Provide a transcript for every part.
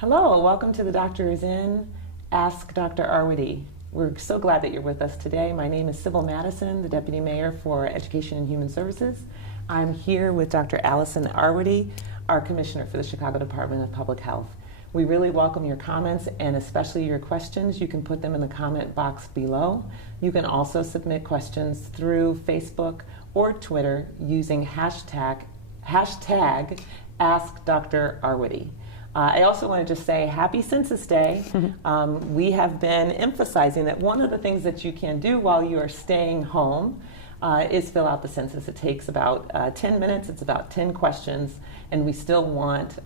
Hello, welcome to The Doctor is In, Ask Dr. Arwady. We're so glad that you're with us today. My name is Sybil Madison, the Deputy Mayor for Education and Human Services. I'm here with Dr. Allison Arwady, our Commissioner for the Chicago Department of Public Health. We really welcome your comments and especially your questions. You can put them in the comment box below. You can also submit questions through Facebook or Twitter using hashtag AskDrArwady. I also want to just say happy Census Day. We have been emphasizing that one of the things that you can do while you are staying home is fill out the census. It takes about 10 minutes, it's about 10 questions, and we still want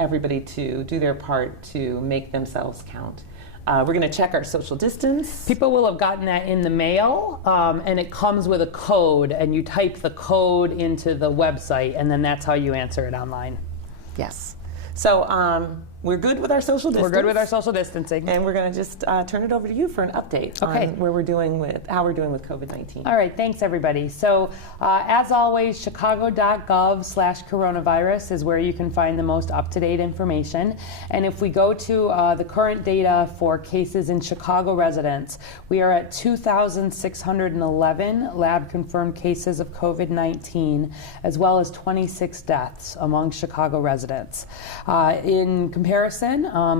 everybody to do their part to make themselves count. We're going to check our social distance. People will have gotten that in the mail, and it comes with a code, and you type the code into the website, and then that's how you answer it online. Yes. So we're good with our social distance. We're good with our social distancing. And we're going to just turn it over to you for an update on where we're doing with, how we're doing with COVID-19. All right, thanks everybody. So as always, chicago.gov/coronavirus is where you can find the most up-to-date information. And if we go to the current data for cases in Chicago residents, we are at 2,611 lab-confirmed cases of COVID-19, as well as 26 deaths among Chicago residents. In comparison,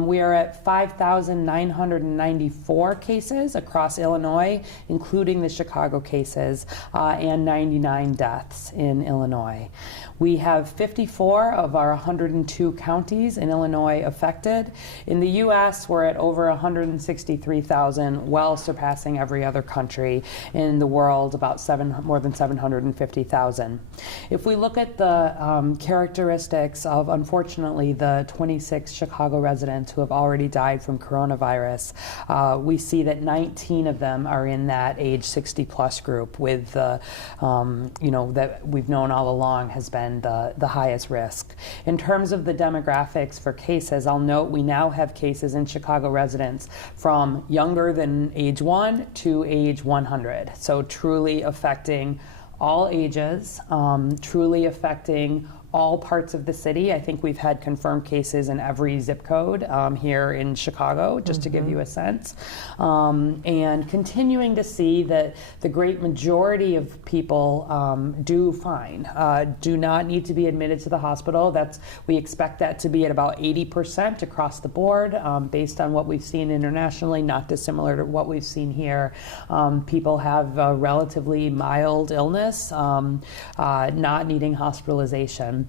we are at 5,994 cases across Illinois, including the Chicago cases, and 99 deaths in Illinois. We have 54 of our 102 counties in Illinois affected. In the U.S., we're at over 163,000, well surpassing every other country in the world, about more than 750,000. If we look at the characteristics of, unfortunately, the 26 Chicago residents who have already died from coronavirus, we see that 19 of them are in that age 60 plus group with the, that we've known all along has been the highest risk. In terms of the demographics for cases, I'll note we now have cases in Chicago residents from younger than age 1 to age 100. So truly affecting all ages, truly affecting all parts of the city. I think we've had confirmed cases in every zip code here in Chicago, just to give you a sense. And continuing to see that the great majority of people do fine, do not need to be admitted to the hospital. We expect that to be at about 80% across the board, based on what we've seen internationally, not dissimilar to what we've seen here. People have a relatively mild illness, not needing hospitalization.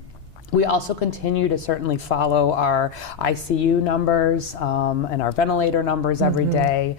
We also continue to certainly follow our ICU numbers and our ventilator numbers every day.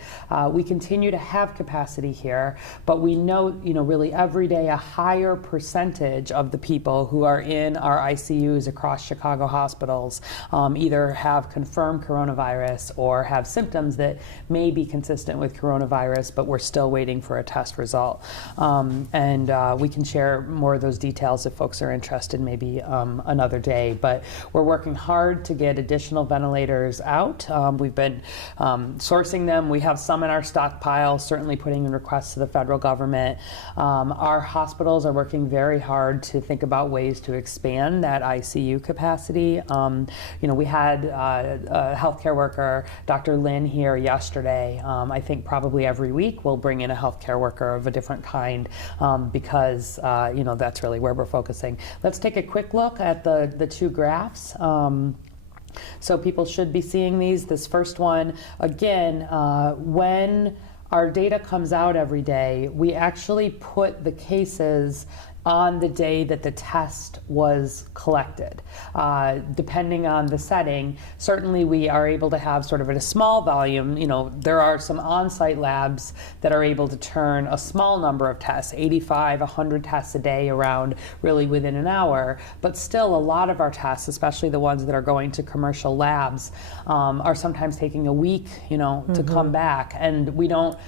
We continue to have capacity here, but we know, really every day a higher percentage of the people who are in our ICUs across Chicago hospitals either have confirmed coronavirus or have symptoms that may be consistent with coronavirus, but we're still waiting for a test result. And we can share more of those details if folks are interested, maybe another day, but we're working hard to get additional ventilators out. We've been sourcing them. We have some in our stockpile, certainly putting in requests to the federal government. Our hospitals are working very hard to think about ways to expand that ICU capacity. We had a healthcare worker, Dr. Lynn, here yesterday. I think probably every week we'll bring in a healthcare worker of a different kind because that's really where we're focusing. Let's take a quick look at the two graphs. So people should be seeing these. This first one, again, when our data comes out every day, we actually put the cases on the day that the test was collected. Depending on the setting, certainly we are able to have sort of at a small volume, there are some on-site labs that are able to turn a small number of tests, 85, 100 tests a day around really within an hour, but still a lot of our tests, especially the ones that are going to commercial labs, are sometimes taking a week, to come back, and we don't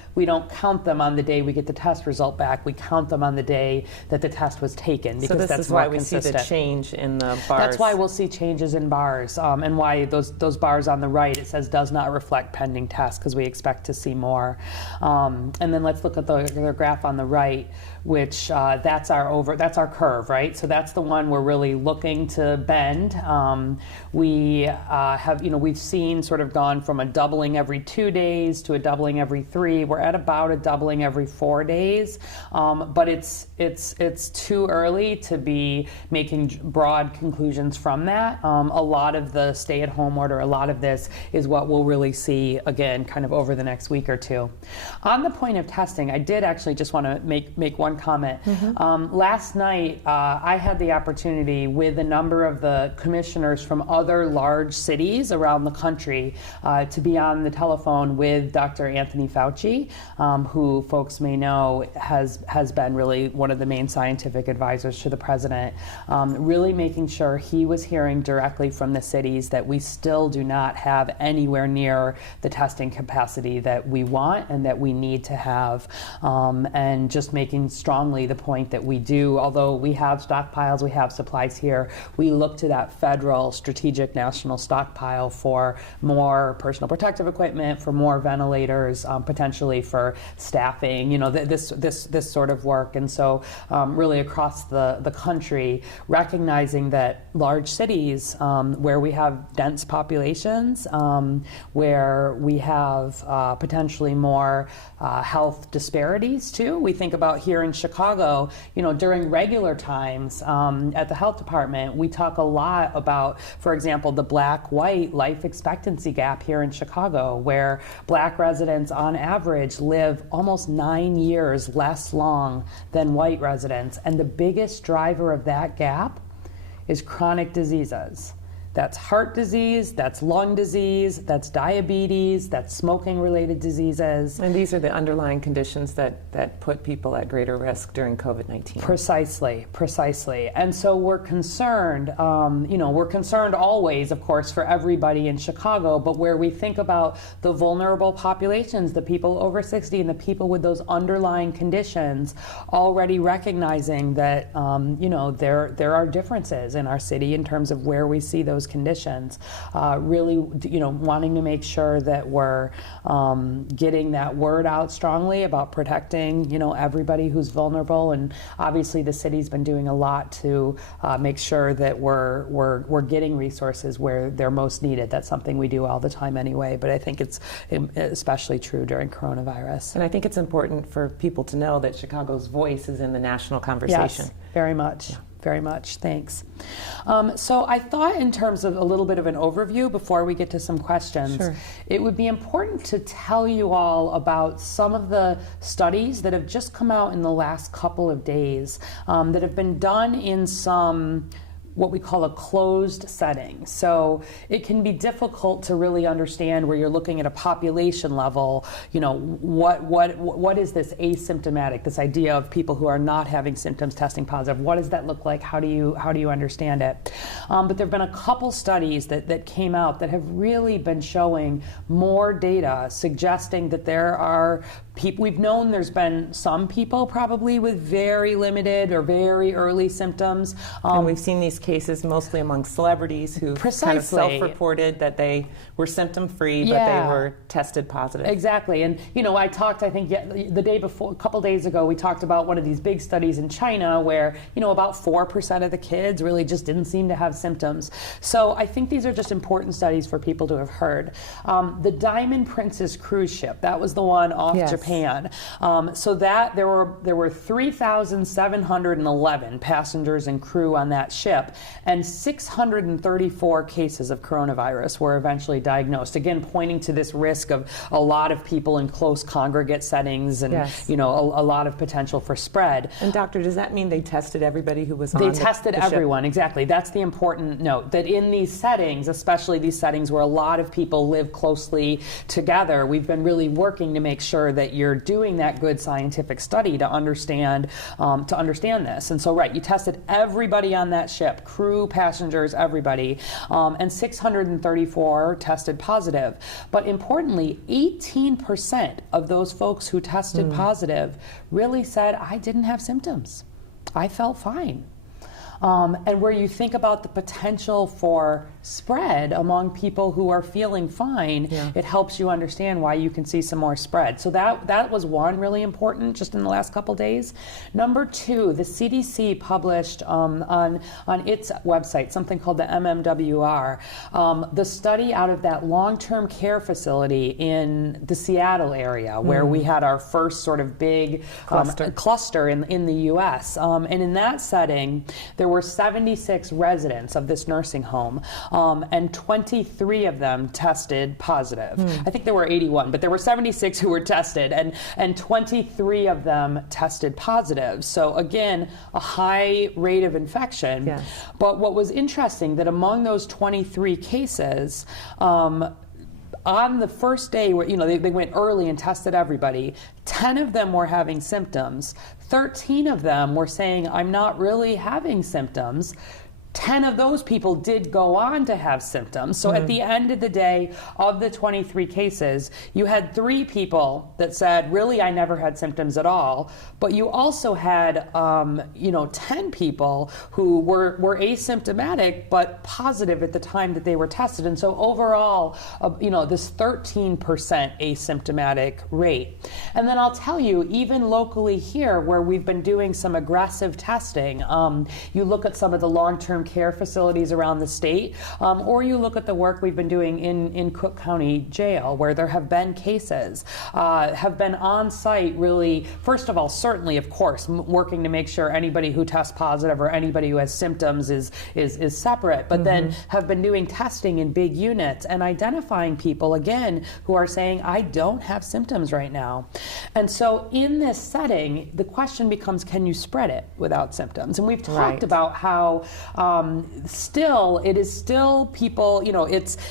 count them on the day we get the test result back. We count them on the day that the test test was taken, because so this that's is why more we consistent. see the change in the bars. That's why we'll see changes in bars, and why those bars on the right, it says does not reflect pending tests, because we expect to see more. And then let's look at the graph on the right, which that's our curve, right? So that's the one we're really looking to bend. We have, we've seen sort of gone from a doubling every 2 days to a doubling every 3. We're at about a doubling every 4 days, but it's too early to be making broad conclusions from that. A lot of the stay-at-home order, a lot of this is what we'll really see again, kind of over the next week or two. On the point of testing, I did actually just want to make one comment. Last night, I had the opportunity with a number of the commissioners from other large cities around the country to be on the telephone with Dr. Anthony Fauci, who folks may know has been really one of the main scientific advisors to the president, really making sure he was hearing directly from the cities that we still do not have anywhere near the testing capacity that we want and that we need to have, and just making strongly the point that we do, although we have stockpiles, we have supplies here, we look to that federal strategic national stockpile for more personal protective equipment, for more ventilators, potentially for staffing, this sort of work. And so really across the country, recognizing that large cities where we have dense populations, where we have potentially more health disparities too. We think about here in Chicago, during regular times at the health department, we talk a lot about, for example, the black-white life expectancy gap here in Chicago, where Black residents on average live almost 9 years less long than white residents. And the biggest driver of that gap is chronic diseases. That's heart disease, that's lung disease, that's diabetes, that's smoking-related diseases. And these are the underlying conditions that put people at greater risk during COVID-19. Precisely. And so we're concerned, we're concerned always, of course, for everybody in Chicago, but where we think about the vulnerable populations, the people over 60 and the people with those underlying conditions, already recognizing that, there are differences in our city in terms of where we see those conditions, really, wanting to make sure that we're getting that word out strongly about protecting, everybody who's vulnerable. And obviously the city's been doing a lot to make sure that we're getting resources where they're most needed. That's something we do all the time anyway, but I think it's especially true during coronavirus. And I think it's important for people to know that Chicago's voice is in the national conversation. Yes, very much. Yeah. Very much. Thanks. So I thought, in terms of a little bit of an overview before we get to some questions, Sure. It would be important to tell you all about some of the studies that have just come out in the last couple of days that have been done in some what we call a closed setting. So it can be difficult to really understand, where you're looking at a population level, what is this asymptomatic, this idea of people who are not having symptoms testing positive? What does that look like? How do you understand it? But there have been a couple studies that came out that have really been showing more data suggesting that there are people, we've known there's been some people probably with very limited or very early symptoms. And we've seen these cases mostly among celebrities who kind of self-reported that they were symptom-free, but they were tested positive. Exactly. And, I talked, I think the day before, a couple days ago, we talked about one of these big studies in China where, about 4% of the kids really just didn't seem to have symptoms. So I think these are just important studies for people to have heard. The Diamond Princess cruise ship, that was the one off Japan. So that there were 3,711 passengers and crew on that ship, and 634 cases of coronavirus were eventually diagnosed. Again, pointing to this risk of a lot of people in close congregate settings and a lot of potential for spread. And doctor, does that mean they tested everybody who was on the ship? They tested everyone, exactly. That's the important note, that in these settings, especially these settings where a lot of people live closely together, we've been really working to make sure that you're doing that good scientific study to understand this. And so, you tested everybody on that ship, crew, passengers, everybody, and 634 tested positive. But importantly, 18% of those folks who tested positive really said, I didn't have symptoms. I felt fine. And where you think about the potential for spread among people who are feeling fine, it helps you understand why you can see some more spread. So that was one really important just in the last couple days. Number two, the CDC published on its website something called the MMWR, the study out of that long-term care facility in the Seattle area where we had our first sort of big cluster in the U.S. And in that setting, there were 76 residents of this nursing home, and 23 of them tested positive. I think there were 81, but there were 76 who were tested, and 23 of them tested positive. So again, a high rate of infection. Yes. But what was interesting, that among those 23 cases, on the first day, where they went early and tested everybody, 10 of them were having symptoms. 13 of them were saying, I'm not really having symptoms. 10 of those people did go on to have symptoms. So at the end of the day, of the 23 cases, you had 3 people that said, really, I never had symptoms at all. But you also had, 10 people who were asymptomatic but positive at the time that they were tested. And so overall, this 13% asymptomatic rate. And then I'll tell you, even locally here, where we've been doing some aggressive testing, you look at some of the long-term care facilities around the state, or you look at the work we've been doing in Cook County Jail, where there have been cases, have been on site really, first of all, certainly, of course, working to make sure anybody who tests positive or anybody who has symptoms is separate, but then have been doing testing in big units and identifying people, again, who are saying, I don't have symptoms right now. And so in this setting, the question becomes, can you spread it without symptoms? And we've talked about how it is still people,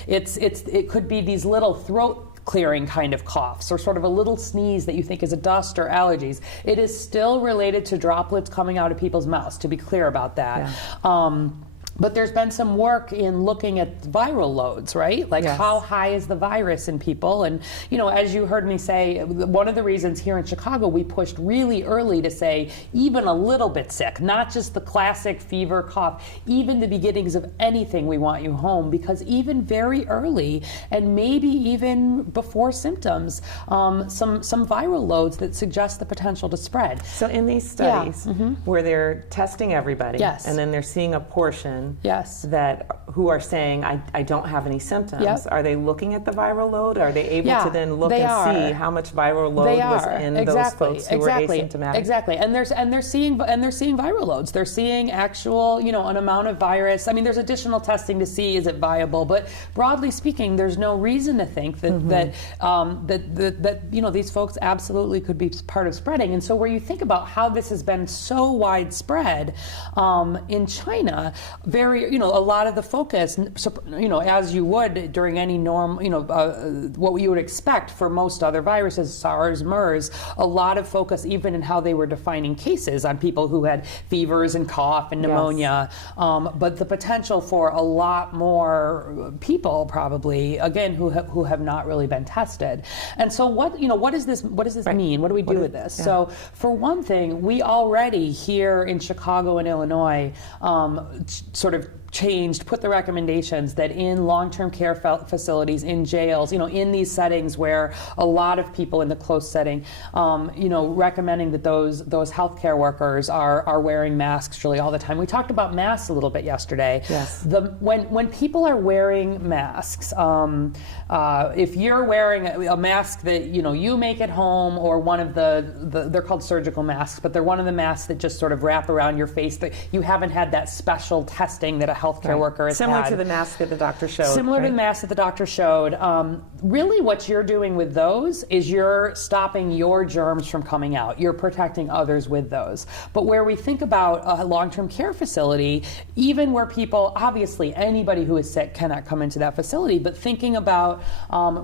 it could be these little throat clearing kind of coughs, or sort of a little sneeze that you think is a dust or allergies. It is still related to droplets coming out of people's mouths, to be clear about that. Yeah. But there's been some work in looking at viral loads, right? Like how high is the virus in people? And, as you heard me say, one of the reasons here in Chicago we pushed really early to say even a little bit sick, not just the classic fever, cough, even the beginnings of anything, we want you home, because even very early, and maybe even before symptoms, some viral loads that suggest the potential to spread. So in these studies where they're testing everybody, and then they're seeing a portion that who are saying, I don't have any symptoms. Are they looking at the viral load? Are they able to then look and see how much viral load was in those folks who were asymptomatic? Exactly. And they're seeing viral loads. They're seeing actual, an amount of virus. I mean, there's additional testing to see, is it viable? But broadly speaking, there's no reason to think that these folks absolutely could be part of spreading. And so where you think about how this has been so widespread in China, a lot of the focus, as you would during any what you would expect for most other viruses, SARS, MERS, a lot of focus even in how they were defining cases on people who had fevers and cough and pneumonia. But the potential for a lot more people probably, again, who have not really been tested. And so what does this mean? What do we do with this? So for one thing, we already here in Chicago and Illinois sort of put the recommendations that in long-term care facilities, in jails, in these settings where a lot of people in the close setting, recommending that those healthcare workers are wearing masks really all the time. We talked about masks a little bit yesterday. Yes. When people are wearing masks, if you're wearing a mask that you make at home, or one of they're called surgical masks, but they're one of the masks that just sort of wrap around your face, that you haven't had that special testing that a healthcare worker has Similar had. to the mask that the doctor showed. Similar to the mask that the doctor showed. Really what you're doing with those is you're stopping your germs from coming out. You're protecting others with those. But where we think about a long-term care facility, even where people, obviously anybody who is sick cannot come into that facility, but thinking about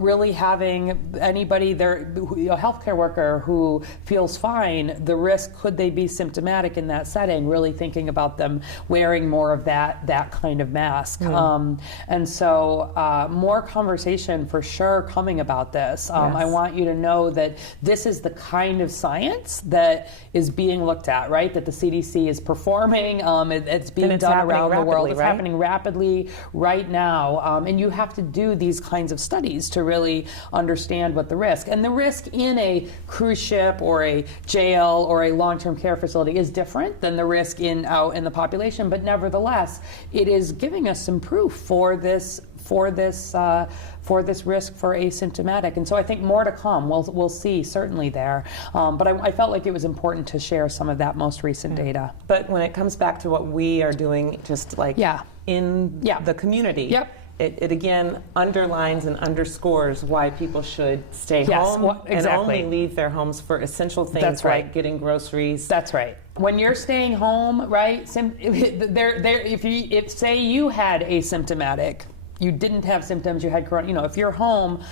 really having anybody there, a healthcare worker who feels fine, the risk, could they be symptomatic in that setting, really thinking about them wearing more of that that kind of mask. And so more conversation for sure coming about this. I want you to know that this is the kind of science that is being looked at, right? That the CDC is performing. It's being done around the world. It's happening rapidly right now. And you have to do these kinds of studies to really understand what the risk. And the risk in a cruise ship or a jail or a long-term care facility is different than the risk out in the population. But nevertheless, it is giving us some proof for this risk for asymptomatic. And so I think more to come. We'll see certainly there. But I felt like it was important to share some of that most recent data. But when it comes back to what we are doing, just like in the community, it again underlines and underscores why people should stay home and only leave their homes for essential things like getting groceries. That's right. When you're staying home, right? If say you had asymptomatic, you didn't have symptoms, you had corona, if you're home,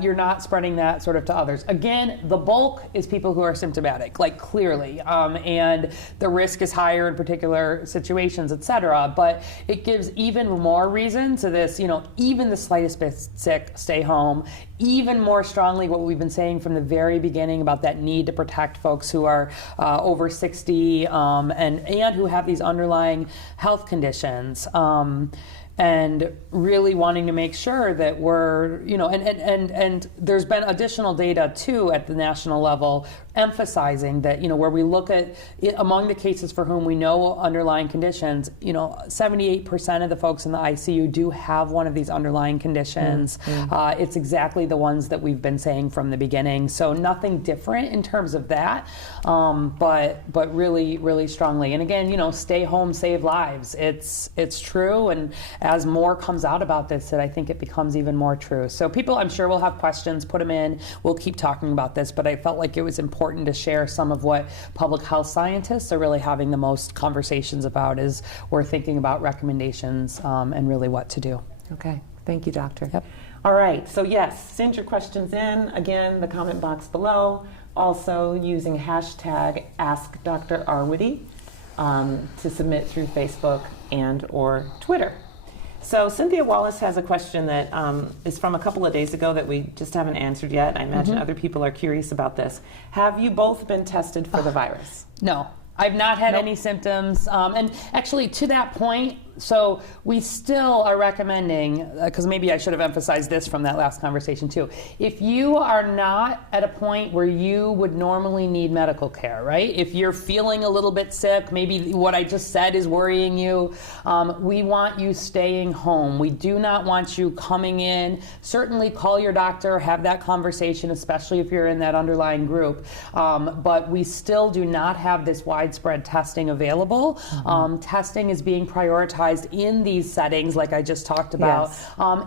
you're not spreading that sort of to others. Again, the bulk is people who are symptomatic, like clearly, and the risk is higher in particular situations, et cetera, but it gives even more reason to this, even the slightest bit sick, stay home, even more strongly what we've been saying from the very beginning about that need to protect folks who are over 60 and who have these underlying health conditions. And really wanting to make sure that we're, and there's been additional data too at the national level emphasizing that, where we look at among the cases for whom we know underlying conditions, 78% of the folks in the ICU do have one of these underlying conditions. It's exactly the ones that we've been saying from the beginning. So nothing different in terms of that, but really, really strongly. And again, stay home, save lives. It's true. And as more comes out about this, that I think it becomes even more true. So people, I'm sure, will have questions, put them in. We'll keep talking about this, but I felt like it was important to share some of what public health scientists are really having the most conversations about as we're thinking about recommendations and really what to do. Okay, thank you, Doctor. Yep. All right, so yes, send your questions in. Again, the comment box below. Also using hashtag AskDrArwity to submit through Facebook and or Twitter. So Cynthia Wallace has a question that is from a couple of days ago that we just haven't answered yet. I imagine other people are curious about this. Have you both been tested for the virus? No. I've not had any symptoms. And actually, to that point, so we still are recommending, because maybe I should have emphasized this from that last conversation too, if you are not at a point where you would normally need medical care, right? If you're feeling a little bit sick, maybe what I just said is worrying you, we want you staying home. We do not want you coming in. Certainly call your doctor, have that conversation, especially if you're in that underlying group. But we still do not have this widespread testing available. Testing is being prioritized in these settings, like I just talked about,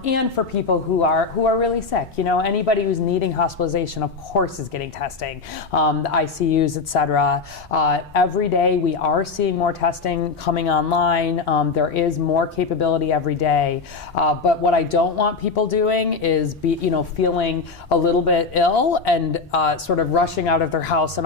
and for people who are really sick. Anybody who's needing hospitalization, of course, is getting testing. The ICUs, et cetera. Every day, we are seeing more testing coming online. There is more capability every day. But what I don't want people doing is feeling a little bit ill and sort of rushing out of their house and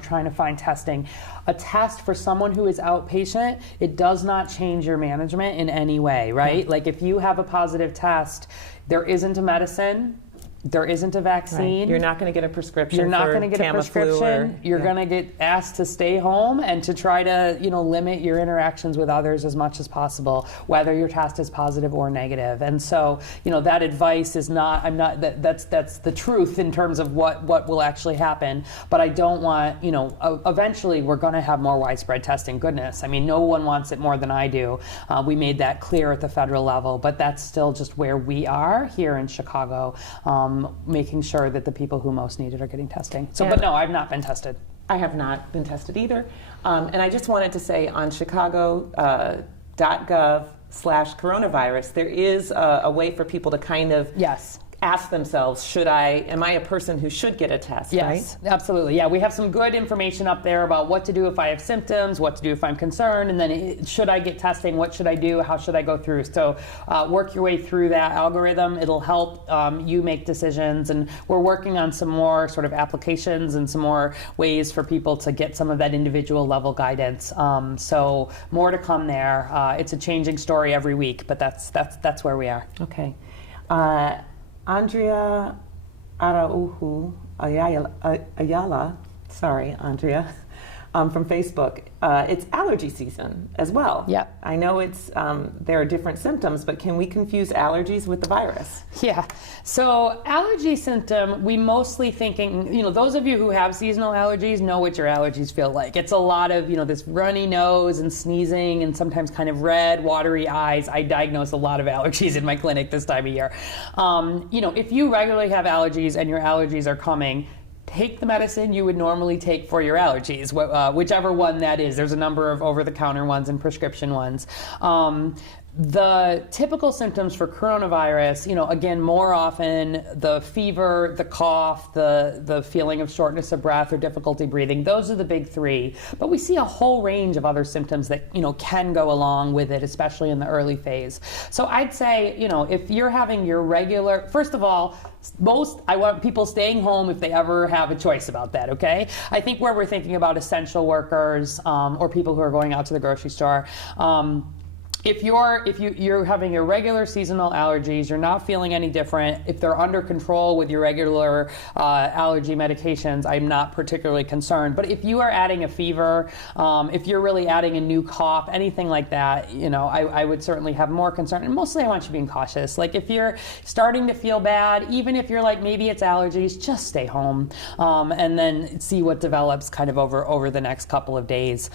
trying to find testing. A test for someone who is outpatient, it does not change your management in any way, right? Yeah. Like if you have a positive test, there isn't a medicine, there isn't a vaccine. Right. You're not going to get a prescription. You're not going to get a prescription. You're going to get asked to stay home and to try to, limit your interactions with others as much as possible, whether your test is positive or negative. And so, that advice is not. That's the truth in terms of what will actually happen. But I don't want. Eventually, we're going to have more widespread testing. Goodness, no one wants it more than I do. We made that clear at the federal level, but that's still just where we are here in Chicago. Making sure that the people who most need it are getting testing. But no, I've not been tested. I have not been tested either. And I just wanted to say on chicago.gov/coronavirus, there is a way for people to kind of ask themselves, am I a person who should get a test, Yes, right? absolutely. Yeah, we have some good information up there about what to do if I have symptoms, what to do if I'm concerned, and then should I get testing, what should I do, how should I go through? So work your way through that algorithm. It'll help you make decisions, and we're working on some more sort of applications and some more ways for people to get some of that individual level guidance. So more to come there. It's a changing story every week, but that's where we are. Okay. Andrea Araujo Ayala, sorry, Andrea, from Facebook. It's allergy season as well. Yep. I know there are different symptoms, but can we confuse allergies with the virus? Yeah. So allergy symptom, we mostly thinking, those of you who have seasonal allergies know what your allergies feel like. It's a lot of, this runny nose and sneezing and sometimes kind of red, watery eyes. I diagnose a lot of allergies in my clinic this time of year. If you regularly have allergies and your allergies are coming, take the medicine you would normally take for your allergies, whichever one that is. There's a number of over-the-counter ones and prescription ones. The typical symptoms for coronavirus, again, more often the fever, the cough, the feeling of shortness of breath or difficulty breathing, those are the big three. But we see a whole range of other symptoms that, can go along with it, especially in the early phase. So I'd say, if you're having your regular, first of all, I want people staying home if they ever have a choice about that, okay? I think where we're thinking about essential workers or people who are going out to the grocery store, if you're having your regular seasonal allergies, you're not feeling any different, if they're under control with your regular allergy medications, I'm not particularly concerned. But if you are adding a fever, if you're really adding a new cough, anything like that, I would certainly have more concern. And mostly I want you being cautious. Like if you're starting to feel bad, even if you're like, maybe it's allergies, just stay home and then see what develops kind of over the next couple of days.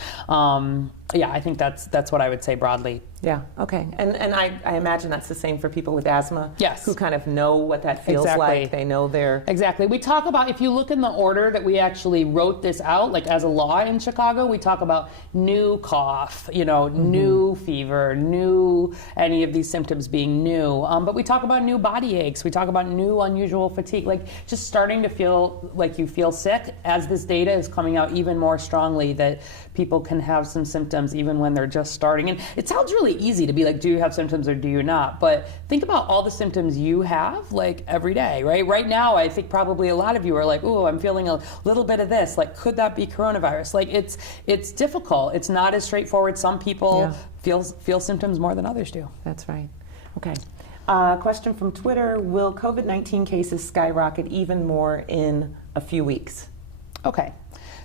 Yeah, I think that's what I would say broadly. Yeah, okay. And I imagine that's the same for people with asthma. Yes. Who kind of know what that feels Exactly. like. They know their... Exactly. We talk about, if you look in the order that we actually wrote this out, like as a law in Chicago, we talk about new cough, new fever, new, any of these symptoms being new. But we talk about new body aches. We talk about new unusual fatigue, like just starting to feel like you feel sick as this data is coming out even more strongly that people can have some symptoms even when they're just starting. And it sounds really easy to be like, do you have symptoms or do you not? But think about all the symptoms you have like every day, right? Right now, I think probably a lot of you are like, oh, I'm feeling a little bit of this. Like, could that be coronavirus? Like, it's difficult. It's not as straightforward. Some people feel symptoms more than others do. That's right. Okay. Question from Twitter, will COVID-19 cases skyrocket even more in a few weeks? Okay.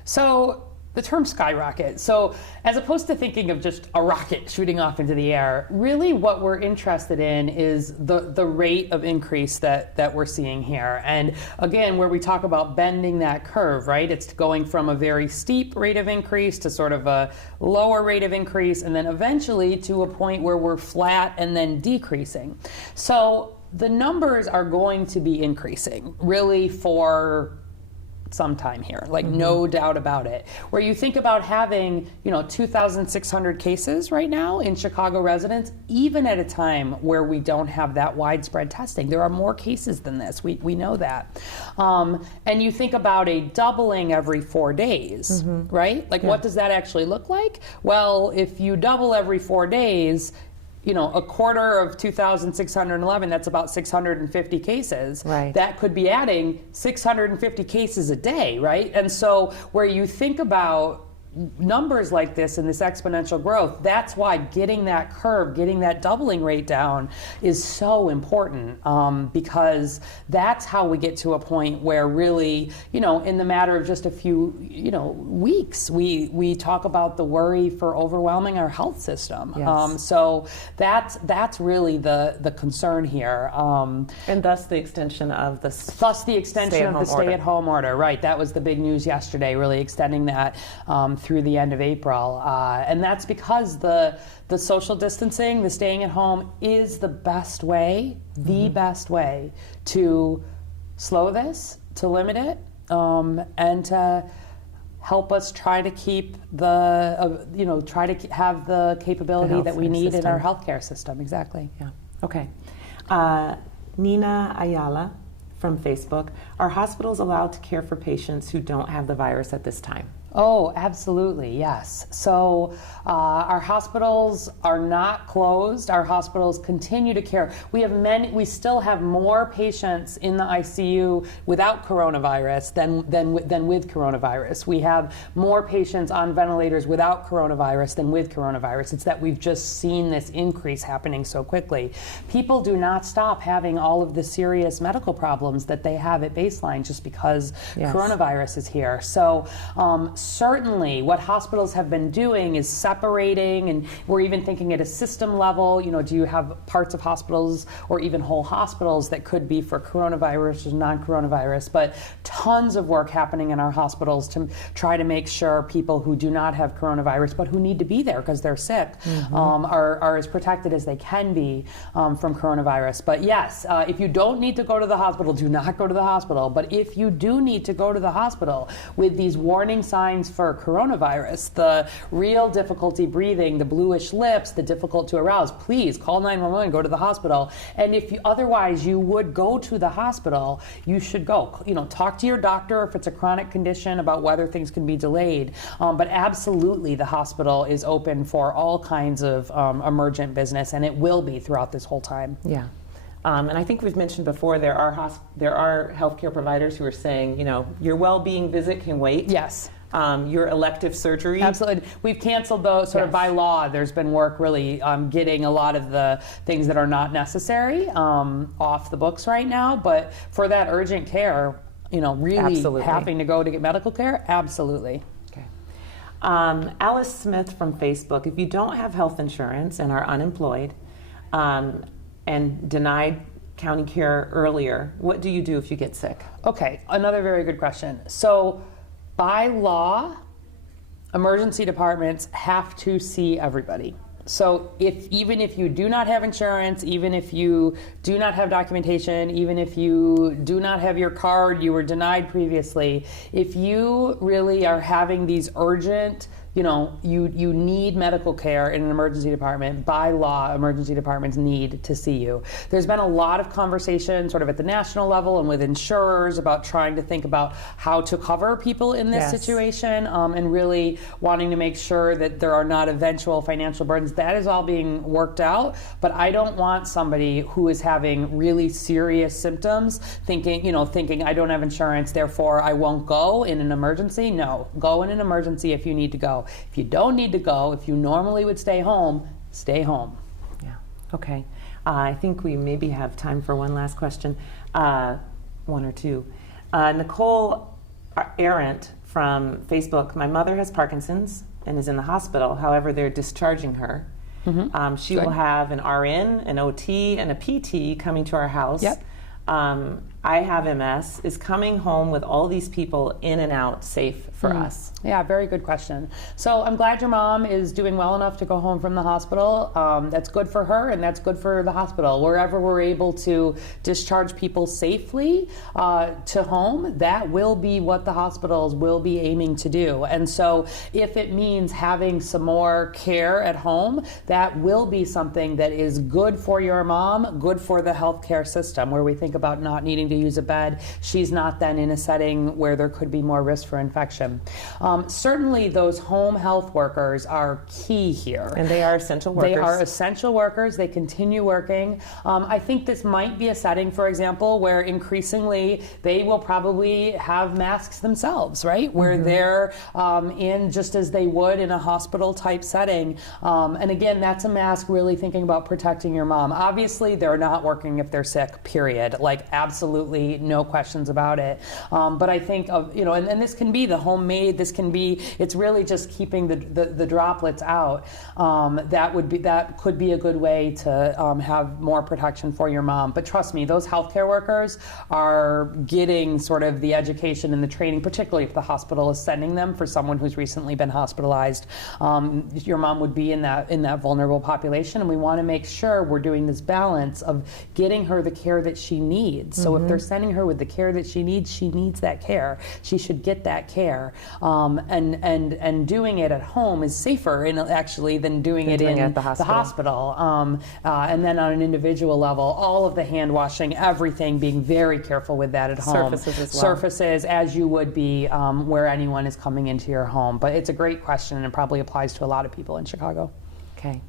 So the term skyrocket. So as opposed to thinking of just a rocket shooting off into the air, really what we're interested in is the rate of increase that we're seeing here. And again, where we talk about bending that curve, right? It's going from a very steep rate of increase to sort of a lower rate of increase, and then eventually to a point where we're flat and then decreasing. So the numbers are going to be increasing really for sometime here, like no doubt about it. Where you think about having, 2,600 cases right now in Chicago residents, even at a time where we don't have that widespread testing. There are more cases than this, we know that. And you think about a doubling every 4 days, right? Like what does that actually look like? Well, if you double every 4 days, a quarter of 2,611, that's about 650 cases. Right. That could be adding 650 cases a day, right? And so where you think about numbers like this and this exponential growth, that's why getting that curve, getting that doubling rate down is so important, because that's how we get to a point where really, in the matter of just a few, weeks, we talk about the worry for overwhelming our health system. Yes. So that's really the concern here. And thus the extension of the stay-at-home order. Right, that was the big news yesterday, really extending that through the end of April. And that's because the social distancing, the staying at home is the best way, best way to slow this, to limit it, and to help us try to keep have the capability that we need in our healthcare system. Exactly. Yeah. Okay. Nina Ayala from Facebook. Are hospitals allowed to care for patients who don't have the virus at this time? Oh, absolutely, yes. So our hospitals are not closed. Our hospitals continue to care. We still have more patients in the ICU without coronavirus than with coronavirus. We have more patients on ventilators without coronavirus than with coronavirus. It's that we've just seen this increase happening so quickly. People do not stop having all of the serious medical problems that they have at baseline just because coronavirus is here. So certainly what hospitals have been doing is separating, and we're even thinking at a system level, do you have parts of hospitals or even whole hospitals that could be for coronavirus or non-coronavirus, but tons of work happening in our hospitals to try to make sure people who do not have coronavirus but who need to be there because they're sick are as protected as they can be from coronavirus. But yes, if you don't need to go to the hospital, do not go to the hospital. But if you do need to go to the hospital with these warning signs for coronavirus, the real difficulty breathing, the bluish lips, the difficult to arouse, please call 911, go to the hospital. And if otherwise you would go to the hospital, you should go. Talk to your doctor if it's a chronic condition about whether things can be delayed. But absolutely, the hospital is open for all kinds of emergent business, and it will be throughout this whole time. Yeah. And I think we've mentioned before, there are healthcare providers who are saying, your well-being visit can wait. Yes. Your elective surgery. Absolutely. We've canceled those sort of by law. There's been work really getting a lot of the things that are not necessary off the books right now. But for that urgent care, really absolutely. Having to go to get medical care, absolutely. Okay. Alice Smith from Facebook, if you don't have health insurance and are unemployed and denied county care earlier, what do you do if you get sick? Okay, another very good question. So by law, emergency departments have to see everybody. So even if you do not have insurance, even if you do not have documentation, even if you do not have your card, you were denied previously, if you really are having these urgent, you need medical care in an emergency department. By law, emergency departments need to see you. There's been a lot of conversation sort of at the national level and with insurers about trying to think about how to cover people in this situation and really wanting to make sure that there are not eventual financial burdens. That is all being worked out, but I don't want somebody who is having really serious symptoms thinking I don't have insurance, therefore I won't go in an emergency. No, go in an emergency if you need to go. If you don't need to go, if you normally would stay home, stay home. Yeah, okay. I think we maybe have time for one last question, one or two. Nicole Arendt from Facebook, my mother has Parkinson's and is in the hospital. However, they're discharging her. She will have an RN, an OT, and a PT coming to our house. Yep. I have MS. Is coming home with all these people in and out safe for us? Yeah, very good question. So I'm glad your mom is doing well enough to go home from the hospital. That's good for her and that's good for the hospital. Wherever we're able to discharge people safely to home, that will be what the hospitals will be aiming to do. And so if it means having some more care at home, that will be something that is good for your mom, good for the healthcare system, where we think about not needing to use a bed. She's not then in a setting where there could be more risk for infection. Certainly those home health workers are key here. And they are essential workers. They are essential workers. They continue working. I think this might be a setting, for example, where increasingly they will probably have masks themselves, right? Where they're in just as they would in a hospital type setting. And again, that's a mask really thinking about protecting your mom. Obviously, they're not working if they're sick, period. Like absolutely no questions about it. But I think and this can be the homemade, this can be, it's really just keeping the droplets out. That could be a good way to have more protection for your mom. But trust me, those healthcare workers are getting sort of the education and the training, particularly if the hospital is sending them for someone who's recently been hospitalized. Your mom would be in that vulnerable population, and we want to make sure we're doing this balance of getting her the care that she needs needs. So if they're sending her with the care that she needs that care. She should get that care. And doing it at home is safer actually than doing it in the hospital. And then on an individual level, all of the hand washing, everything, being very careful with that at home. Surfaces as well. Surfaces, as you would be where anyone is coming into your home. But it's a great question, and it probably applies to a lot of people in Chicago. Okay.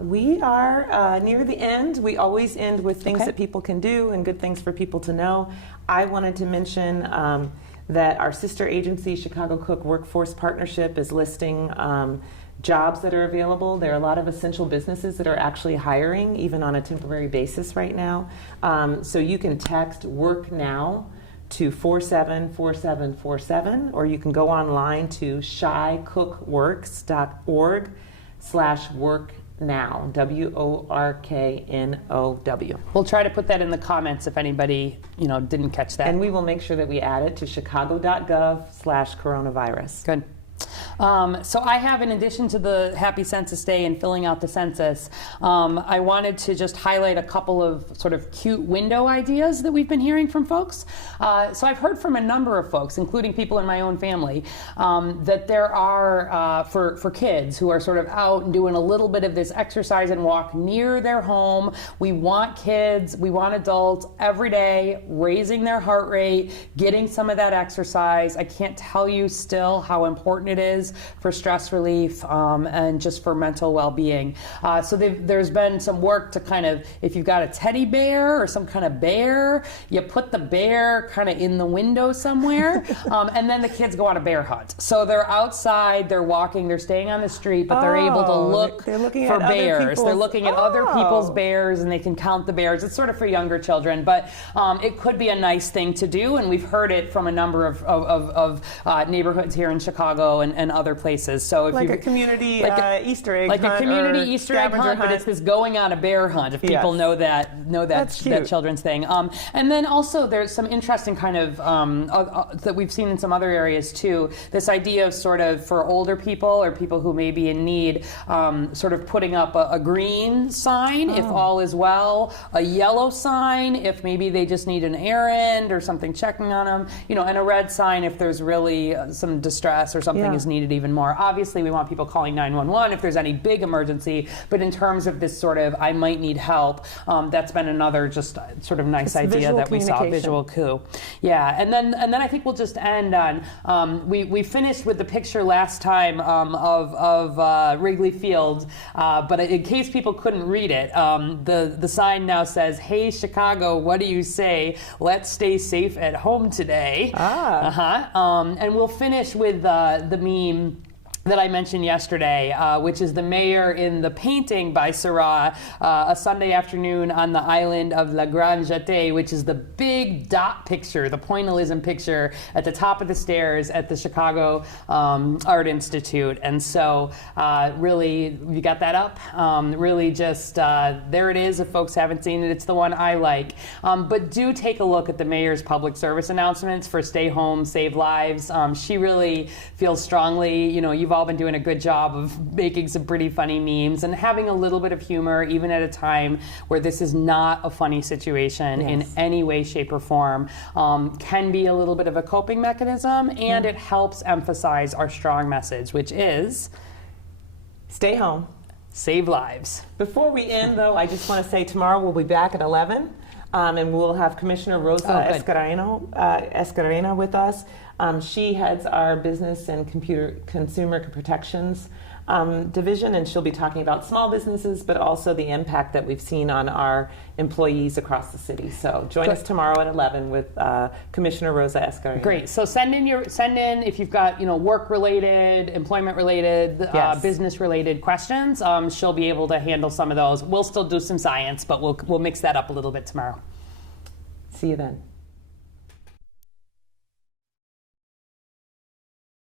We are near the end. We always end with things that people can do and good things for people to know. I wanted to mention that our sister agency, Chicago Cook Workforce Partnership, is listing jobs that are available. There are a lot of essential businesses that are actually hiring, even on a temporary basis right now. So you can text WORK NOW to 474747, or you can go online to shycookworks.org/worknow, WORKNOW. We'll try to put that in the comments if anybody didn't catch that. And we will make sure that we add it to chicago.gov/coronavirus. Good. So I have, in addition to the Happy Census Day and filling out the census, I wanted to just highlight a couple of sort of cute window ideas that we've been hearing from folks. So I've heard from a number of folks, including people in my own family, that there are, for kids who are sort of out and doing a little bit of this exercise and walk near their home. We want kids, we want adults every day raising their heart rate, getting some of that exercise. I can't tell you still how important it is for stress relief and just for mental well-being. So there's been some work to kind of, if you've got a teddy bear or some kind of bear, you put the bear kind of in the window somewhere, and then the kids go on a bear hunt. So they're outside, they're walking, they're staying on the street, but they're able to look for bears. They're looking at other people's bears, and they can count the bears. It's sort of for younger children, but it could be a nice thing to do, and we've heard it from a number of neighborhoods here in Chicago and other places. So if a community Easter egg hunt, like a community Easter egg hunt, but it's this going on a bear hunt. If people know that children's thing. And then also there's some interesting kind of that we've seen in some other areas too. This idea of sort of for older people or people who may be in need, sort of putting up a green sign if all is well, a yellow sign if maybe they just need an errand or something checking on them, and a red sign if there's really some distress or something is needed even more. Obviously, we want people calling 911 if there's any big emergency, but in terms of this sort of, I might need help, that's been another just sort of nice idea that we saw, visual coup. Yeah, and then I think we'll just end on, we finished with the picture last time of Wrigley Field, but in case people couldn't read it, the sign now says, "Hey Chicago, what do you say? Let's stay safe at home today." And we'll finish with the meme that I mentioned yesterday, which is the mayor in the painting by Seurat, a Sunday afternoon on the island of La Grande Jetée, which is the big dot picture, the pointillism picture at the top of the stairs at the Chicago Art Institute. And so really, you got that up? Really just, there it is if folks haven't seen it. It's the one I like. But do take a look at the mayor's public service announcements for Stay Home, Save Lives. She really feels strongly, you've all been doing a good job of making some pretty funny memes and having a little bit of humor, even at a time where this is not a funny situation in any way, shape, or form, can be a little bit of a coping mechanism, and it helps emphasize our strong message, which is stay home, save lives. Before we end, though, I just want to say tomorrow we'll be back at 11, and we'll have Commissioner Rosa Escarena with us. She heads our Business and Consumer Protections division, and she'll be talking about small businesses, but also the impact that we've seen on our employees across the city. So join us tomorrow at 11 with Commissioner Rosa Escarena. Great. So send in if you've got work-related, employment-related, business-related questions. She'll be able to handle some of those. We'll still do some science, but we'll mix that up a little bit tomorrow. See you then.